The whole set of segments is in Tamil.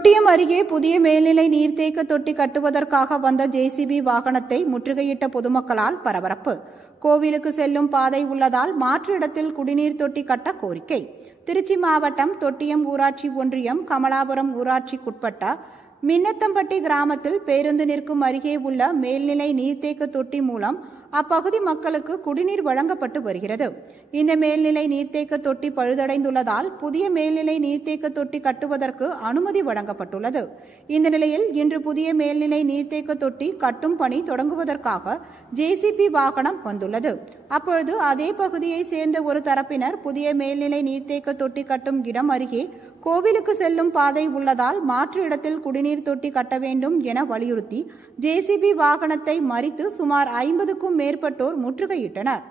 தொட்டியம் அருகே புதிய மேல்நிலை நீர்த்தேக்க தொட்டி கட்டுவதற்காக வந்த ஜேசிபி வாகனத்தை முற்றுகையிட்ட பொதுமக்களால் பரபரப்பு. கோவிலுக்கு செல்லும் பாதை உள்ளதால் மாற்று இடத்தில் குடிநீர் தொட்டி கட்ட கோரிக்கை. திருச்சி மாவட்டம் தொட்டியம் ஊராட்சி ஒன்றியம் கமலாபுரம் ஊராட்சிக்குட்பட்ட மின்னத்தம்பட்டி கிராமத்தில் பேருந்து நிற்கும் அருகே உள்ள மேல்நிலை நீர்த்தேக்க தொட்டி மூலம் அப்பகுதி மக்களுக்கு குடிநீர் வழங்கப்பட்டு வருகிறது. இந்த மேல்நிலை நீர்த்தேக்க தொட்டி பழுதடைந்துள்ளதால் புதிய மேல்நிலை நீர்த்தேக்க தொட்டி கட்டுவதற்கு அனுமதி வழங்கப்பட்டுள்ளது. இந்த நிலையில் இன்று புதிய மேல்நிலை நீர்த்தேக்க தொட்டி கட்டும் பணி தொடங்குவதற்காக ஜேசிபி வாகனம் வந்துள்ளது. அப்பொழுது அதே பகுதியை சேர்ந்த ஒரு தரப்பினர் புதிய மேல்நிலை நீர்த்தேக்க தொட்டி கட்டும் இடம் அருகே கோவிலுக்கு செல்லும் பாதை உள்ளதால் மாற்று இடத்தில் குடிநீர் தொட்டி கட்ட வேண்டும் என வலியுறுத்தி ஜேசிபி வாகனத்தை மறித்து சுமார் 50க்கும் மேற்பட்டோர் முற்றுகையிட்டனர்.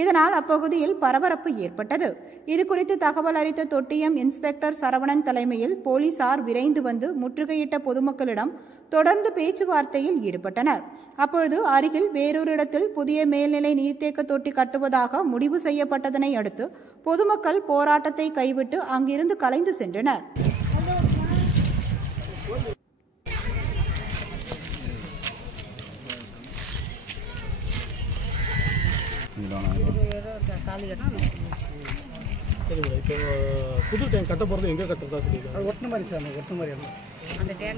இதனால் அப்பகுதியில் பரபரப்பு ஏற்பட்டது. இதுகுறித்து தகவல் அறித்த தொட்டியம் இன்ஸ்பெக்டர் சரவணன் தலைமையில் போலீசார் விரைந்து வந்து முற்றுகையிட்ட பொதுமக்களிடம் தொடர்ந்து பேச்சுவார்த்தையில் ஈடுபட்டனர். அப்பொழுது அருகில் வேறொரு இடத்தில் புதிய மேல்நிலை நீர்த்தேக்க தொட்டி கட்டுவதாக முடிவு செய்யப்பட்டதனை அடுத்து பொதுமக்கள் போராட்டத்தை கைவிட்டு அங்கிருந்து கலைந்து சென்றனர். சரி மேடம், இப்போ புது டேங்க் கட்ட போகிறது எங்கே கட்டுறதா சொல்லியிருக்காங்க? அது ஒட்டின மாதிரி சார், அந்த ஒட்டின மாதிரி அந்த டேங்க்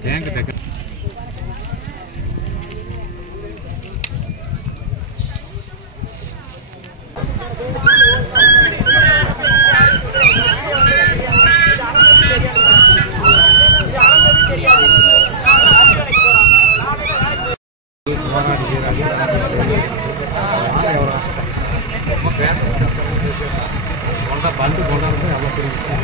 பண்டு கொண்டாடுறது அவ்வளோ பெரிய விஷயம்.